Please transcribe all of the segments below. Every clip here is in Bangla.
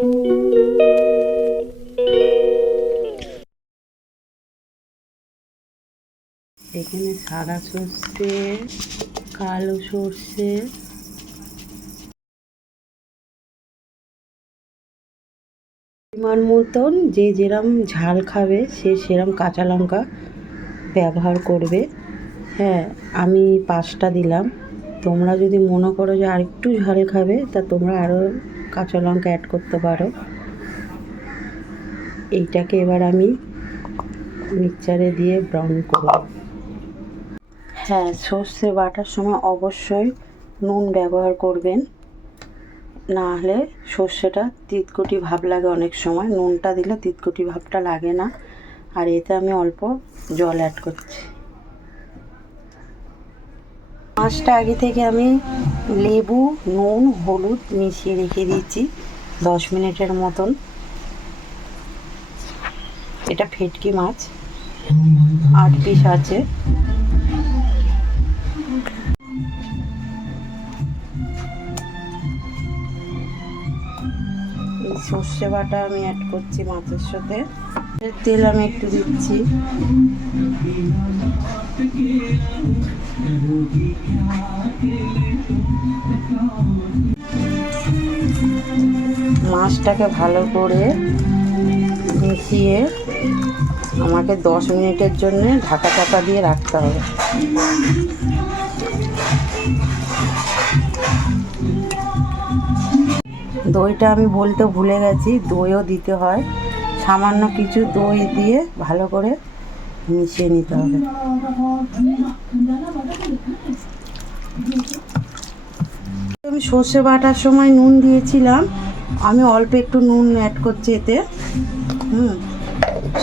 এখানে সাদা সর্ষে, কালো সর্ষে, পরিমাণ মতন যে যেরম ঝাল খাবে সে সেরম কাঁচা লঙ্কা ব্যবহার করবে। হ্যাঁ, আমি 5টা দিলাম। তোমরা যদি মনে করো যে আরেকটু ঝাল খাবে তা তোমরা আরও কাঁচা লঙ্কা অ্যাড করতে পারো। এইটাকে এবার আমি মিক্সচারে দিয়ে ব্রাউন করব। হ্যাঁ, সর্ষে বাটার সময় অবশ্যই নুন ব্যবহার করবেন, না হলে সর্ষেটা তিতকুটি ভাব লাগে অনেক সময়। নুনটা দিলে তিতকুটি ভাবটা লাগে না। আর এতে আমি অল্প জল অ্যাড করছি। মাছটা আগে থেকে আমি লেবু, নুন, হলুদ মিশিয়ে রেখে দিয়েছি 10 মিনিটের মতন। এটা ভেটকি মাছ, 8 পিস আছে। এই সর্ষে বাটা আমি অ্যাড করছি মাছের সাথে। তেল আমি একটু দিচ্ছি। মাছটাকে ভালো করে মিশিয়ে আমাকে 10 মিনিটের জন্য ঢাকা চাপা দিয়ে রাখতে হবে। দইটা আমি বলতে ভুলে গেছি, দইও দিতে হয়। সামান্য কিছু দই দিয়ে ভালো করে মিশিয়ে নিতে হবে। আমি সর্ষে বাটার সময় নুন দিয়েছিলাম, আমি অল্প একটু নুন অ্যাড করছি এতে।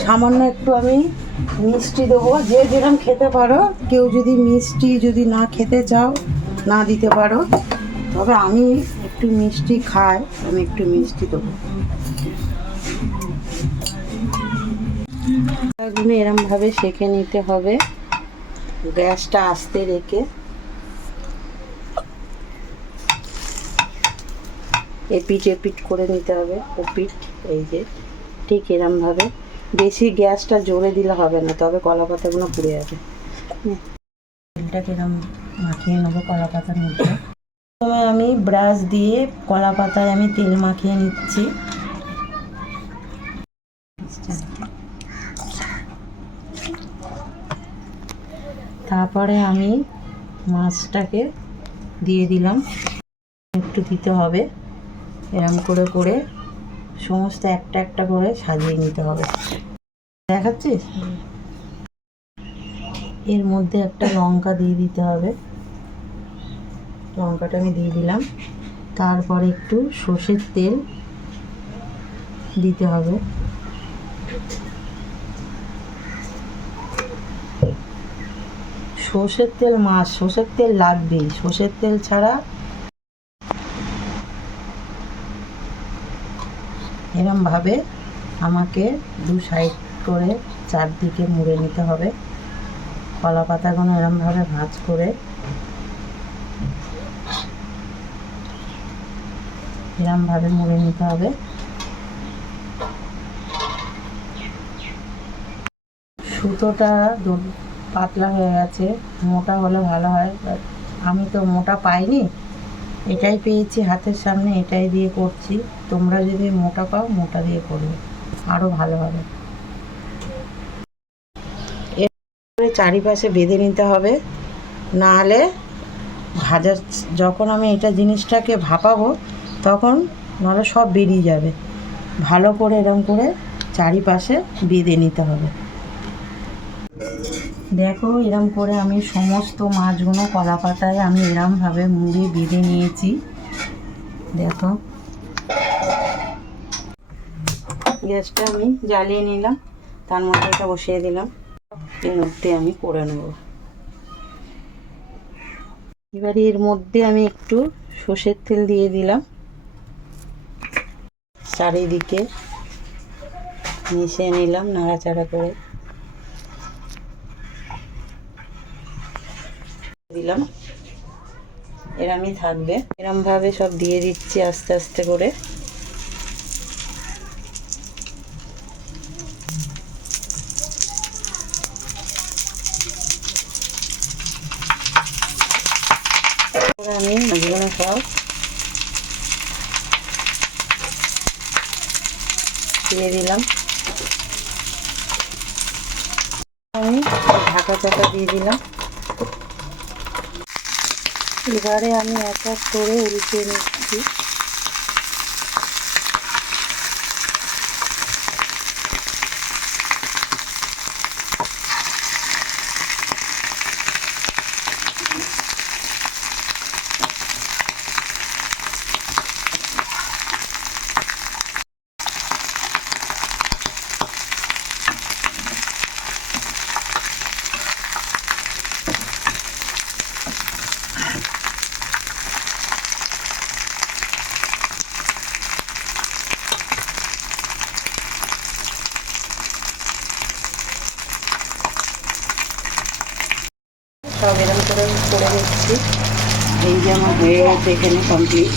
সামান্য একটু আমি মিষ্টি দেবো, যে যেরকম খেতে পারো। কেউ যদি মিষ্টি যদি না খেতে চাও না দিতে পারো, তবে আমি একটু মিষ্টি খাই, আমি একটু মিষ্টি দেবো। এগুলো এরমভাবে সেঁকে নিতে হবে, গ্যাসটা আস্তে রেখে। এপিট এপিট করে নিতে হবে, ওপিট। এই যে ঠিক এরমভাবে, বেশি গ্যাসটা জোরে দিলে হবে না, তবে কলা পাতাগুলো পুড়ে যাবে। তেলটাকে এরম মাখিয়ে নেবো কলা পাতার মধ্যে। প্রথমে আমি ব্রাশ দিয়ে কলা পাতায় আমি তেল মাখিয়ে নিচ্ছি। তারপরে আমি মাছটাকে দিয়ে দিলাম, একটু দিতে হবে। এরম করে করে সমস্ত একটা একটা করে সাজিয়ে নিতে হবে। দেখাচ্ছিস? এর মধ্যে একটা লঙ্কা দিয়ে দিতে হবে। লঙ্কাটা আমি দিয়ে দিলাম। তারপরে একটু সর্ষের তেল দিতে হবে। সর্ষের তেল মাছ, সর্ষের তেল লাগবেই, সর্ষের তেল ছাড়া। এরমভাবে আমাকে 2 সাইড করে চারদিকে মুড়ে নিতে হবে। কলা পাতাগুলো এরমভাবে ভাঁজ করে এরমভাবে মুড়ে নিতে হবে। সুতোটা পাতলা হয়ে গেছে, মোটা হলে ভালো হয়। আমি তো মোটা পাইনি, এটাই পেয়েছি হাতের সামনে, এটাই দিয়ে করছি। তোমরা যদি মোটা পাও মোটা দিয়ে করবে, আরও ভালো হবে। এর চারিপাশে বেঁধে নিতে হবে, না হলে ভাজার যখন আমি এটা জিনিসটাকে ভাপাবো তখন নাহলে সব বেরিয়ে যাবে। ভালো করে এরম করে চারিপাশে বেঁধে নিতে হবে। দেখো, এরম করে আমি সমস্ত মাছগুলো কলা পাতায় আমি এরমভাবে মুড়ে বেঁধে নিয়েছি। দেখো, গ্যাসটা আমি জ্বালিয়ে নিলাম, তার মধ্যে এটা বসিয়ে দিলাম। এর মধ্যে আমি করে নেব। এবার এর মধ্যে আমি একটু সর্ষের তেল দিয়ে দিলাম, চারিদিকে মিশিয়ে নিলাম নাড়াচাড়া করে দিলাম। এরমই থাকবে। এরমভাবে সব দিয়ে দিচ্ছি আস্তে আস্তে করে। সব দিয়ে দিলাম। আমি ঢাকা চাপা দিয়ে দিলাম। এবারে আমি এক এক করে উল্টে নিচ্ছি। সব এরকম করে দিচ্ছি। এই যে আমার হয়ে গেছে এখানে কমপ্লিট।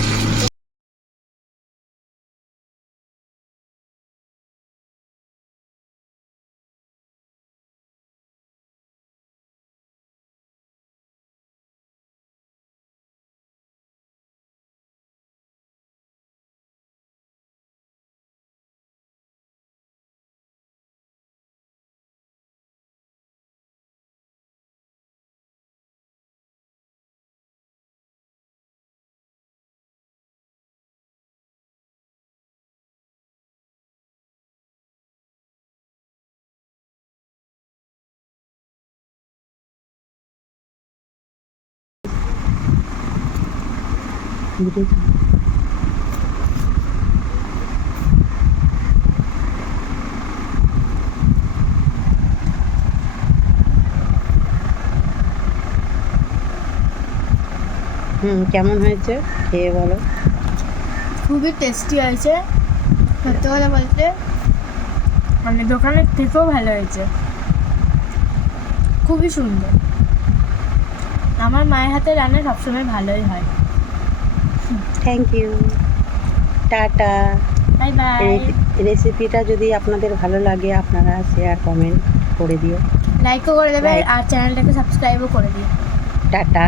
কেমন হয়েছে খেয়ে বলো? খুবই টেস্টি হয়েছে, সত্যি কথা বলতে মানে দোকানের থেকেও ভালো হয়েছে, খুবই সুন্দর। আমার মায়ের হাতে রান্না সবসময় ভালোই হয়। Thank you, tata. Bye bye. রেসিপিটা যদি আপনাদের ভালো লাগে আপনারা শেয়ার কমেন্ট করে দিও, লাইকও করে দেবে আর চ্যানেলটাকে সাবস্ক্রাইবও করে দিও। টাটা।